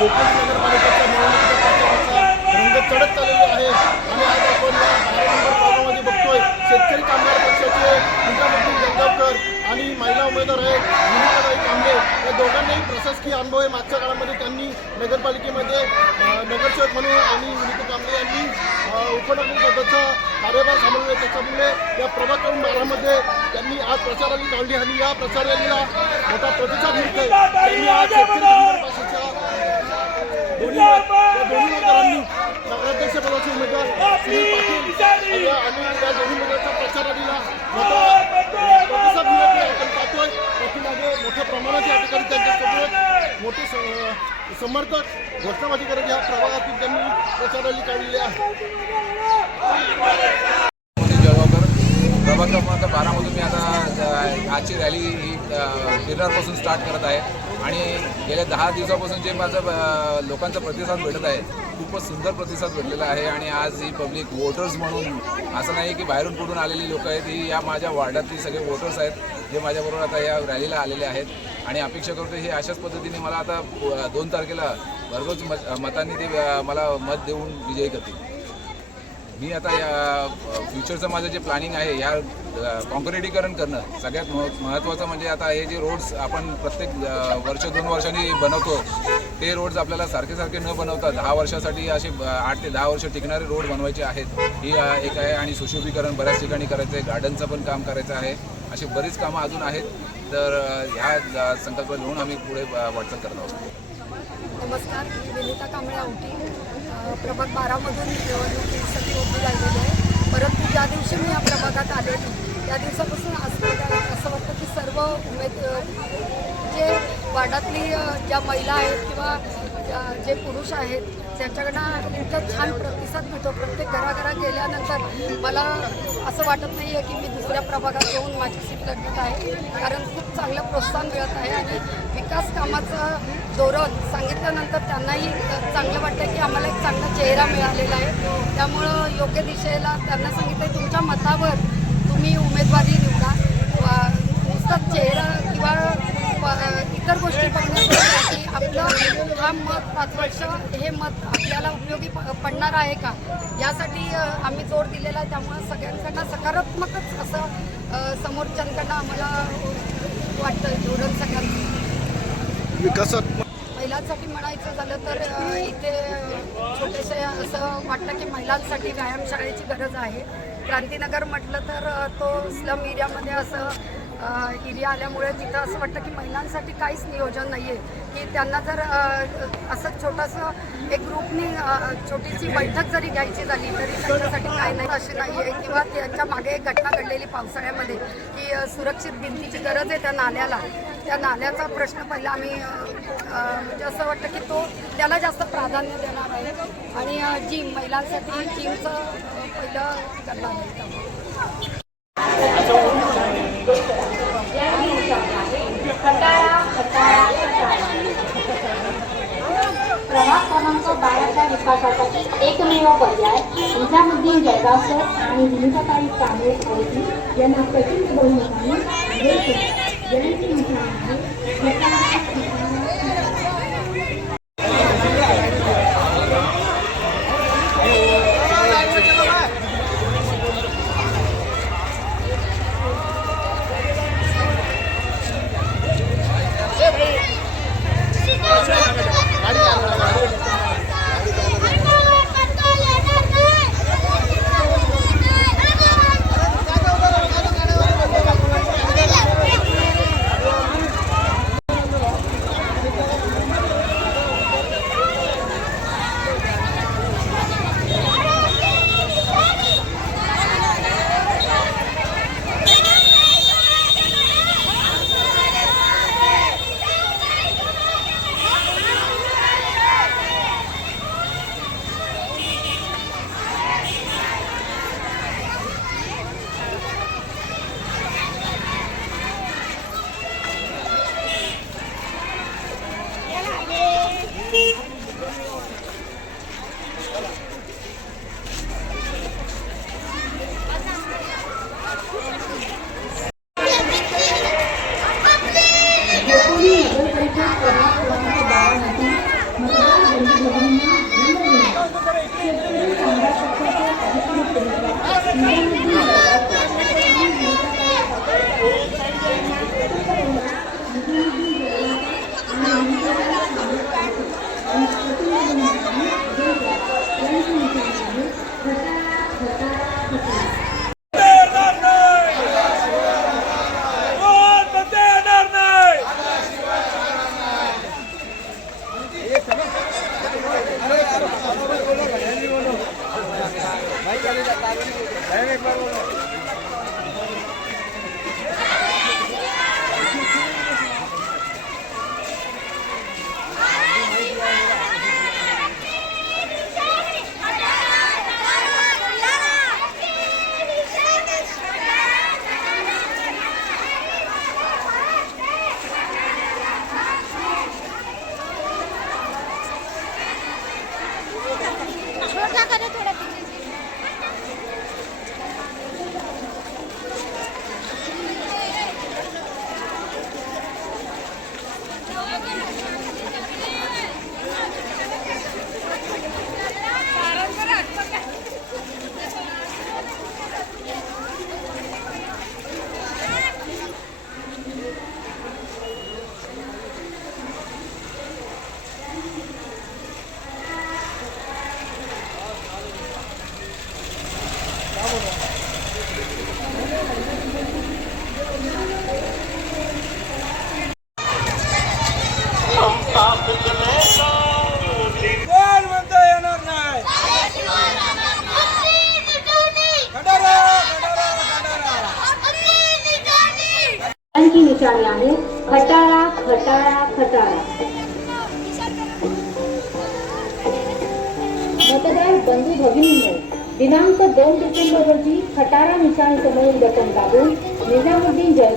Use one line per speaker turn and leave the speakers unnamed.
कोकण नगरपालिकेच्या निवडणुकीच्या प्रचाराचा रंग चढत चाललेला आहे. आणि आज आपण या बारा नंबर प्रभागामध्ये बघतोय शेतकरी कामगार पक्षाचे मुख्यमंत्री जळगावकर आणि महिला उमेदवार आहेत विनिताबाई कांबळे. या दोघांनाही प्रशासकीय अनुभव आहे. मागच्या काळामध्ये त्यांनी नगरपालिकेमध्ये अ, नगरसेवक म्हणून आणि विनिता कांबळे यांनी अ, उपनगरपदाचा कार्यभार सांभाळले त्याच्यामुळे या प्रभाग क्रमांक बारामध्ये त्यांनी आज प्रचार काढली आणि या प्रचार रॅलीला मोठा प्रतिसाद मिळतोय. त्यांनी आज शेतकरी कामगार पक्षाच्या दोन्ही या दोन्ही उमेदवारांनी नगराध्यक्ष पदाचे उमेदवार सुनील पाटील आणि या दोन्ही उमेदवारांच्या प्रचार रॅलीला मोठा प्रतिसाद मिळत आहे आपण पाहतोय. पाठीमागे मोठ्या प्रमाणात या ठिकाणी त्यांच्यासोबत मोठे समर्थक घोषणाबाजी करत या प्रभागातून त्यांनी प्रचार रॅली काढलेली आहे.
प्रभाग क्रमांक बारामधून मी आता आजची रॅली ही अ, गिरनारपासून स्टार्ट करत आहे. आणि गेल्या दहा दिवसापासून जे माझं लोकांचा प्रतिसाद भेटत आहे खूपच सुंदर प्रतिसाद भेटलेला आहे आणि आज ही पब्लिक वोटर्स म्हणून असं नाही की बाहेरून कुठून आलेली लोक आहेत ही या माझ्या वार्डातली सगळे वोटर्स आहेत जे माझ्याबरोबर आता या रॅलीला आलेले आहेत. आणि अपेक्षा करतो हे अशाच पद्धतीने मला आता दोन तारखेला भरघोस मतांनी ते मला मत देऊन विजयी करतील. मी आता या फ्युचरचं माझं जे प्लॅनिंग आहे या कॉन्क्रिटीकरण करणं सगळ्यात मह- महत्त्वाचं म्हणजे आता हे जे रोड्स आपण प्रत्येक वर्ष दोन वर्षांनी बनवतो ते रोड्स आपल्याला सारखे सारखे न बनवता दहा वर्षासाठी असे आठ ते दहा वर्ष टिकणारे रोड बनवायचे आहेत. ही एक आहे आणि सुशोभीकरण बऱ्याच ठिकाणी करायचं आहे गार्डनचं पण काम करायचं आहे. असे बरीच कामं अजून आहेत. तर ह्या संकल्प घेऊन आम्ही पुढे वाटचाल करत आहोत.
नमस्कार मी विनिता कांबळे आवटी प्रभाग बारामधून निवडणुकीसाठी उभी राहिलेली आहे. परंतु ज्या दिवशी मी या प्रभागात आले त्या दिवसापासून असं असं वाटतं की सर्व उमेद जे वार्डातली ज्या महिला आहेत किंवा ज्या- जे पुरुष आहेत त्यांच्याकडनं इतकं छान प्रतिसाद मिळतो. प्रत्येक घराघरा गेल्यानंतर मला असं वाटत नाही आहे की मी दुसऱ्या प्रभागात येऊन माझी सीट लढत आहे. कारण खूप चांगलं प्रोत्साहन मिळत आहे आणि विकास कामाचं धोरण सांगितल्यानंतर त्यांनाही चांगलं वाटतं की आम्हाला एक चांगला चेहरा मिळालेला आहे. त्यामुळं योग्य दिशेला त्यांना सांगितलं आहे तुमच्या मतावर तुम्ही उमेदवारी निवडा वा नुसतं चेहरा किंवा इतर गोष्टी बघण्यासाठी की आपलं हा मत पाच वर्ष हे मत आपल्याला उपयोगी प- पडणार आहे का? यासाठी आम्ही जोर दिलेला आहे. त्यामुळं सगळ्यांकडनं सकारात्मकच असं समोरच्यांकडनं आम्हाला वाटतं धोरण सगळ्यांचं
विकासात्मक
महिलांसाठी म्हणायचं झालं तर इथे छोटेसे असं वाटतं की महिलांसाठी व्यायामशाळेची गरज आहे. क्रांतीनगर म्हटलं तर तो स्लम एरियामध्ये असं एरिया आल्यामुळे तिथं असं वाटतं की महिलांसाठी काहीच नियोजन नाही आहे की त्यांना जर असं छोटंसं एक ग्रुपनी छोटीशी बैठक जरी घ्यायची झाली तरी त्यांच्यासाठी काही नाही अशी नाही आहे किंवा त्यांच्या मागे एक घटना घडलेली पावसाळ्यामध्ये की सुरक्षित भिंतीची गरज आहे त्या नाल्याला त्या नाल्याचा प्रश्न पहिला आम्ही म्हणजे असं वाटतं की तो त्याला जास्त प्राधान्य देणार आहे. आणि अ, जिम महिलांसाठी जिमचं पहिलं करणार आहे
प्रभाग क्रमांक बाराच्या विकासासाठी एकमेव पर्याय निजामुद्दीन जळगावकर आणि विनिताताई कांबळे ओळखी यांना प्रचंड बहुमताने विजयी Thank you. खटाळा खटाळा खटाळा. मतदार बंधू भगिनींनो दिनांक दोन डिसेंबर रोजी खटारा निशाणी समोरील बटन दाबून निजामुद्दीन जय